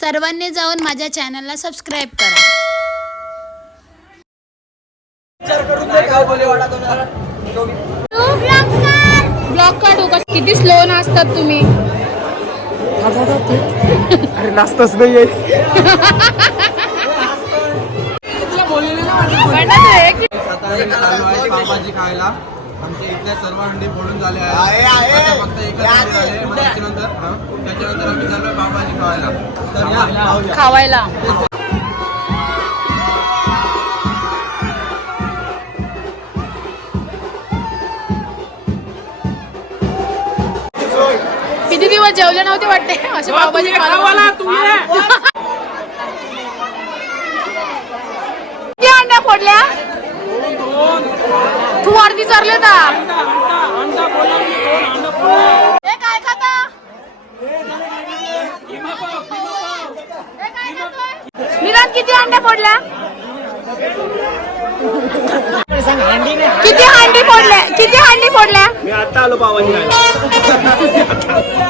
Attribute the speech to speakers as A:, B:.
A: सर्वांनी जाऊन माझ्या चॅनलला सबस्क्राईब करा. ब्लॉक काढू का किती स्लो नाचतात तुम्ही.
B: अरे नाचतच
C: आहे पावभाजी खायला. आमच्या इथल्या सर्व हंडी फोडून झाले आहेत. आता फक्त एकच आहे. त्याच्यानंतर त्याच्यानंतर आम्ही चालू
A: खावायला. किती दिवस जेवले नव्हते वाटते? असे खायला किती अंड्या फोडल्या? तू वरती चरले का अंड्या फोडल्या? किती हांडी फोडल्या? किती हांडी फोडल्या?
B: मी आता आलो खायला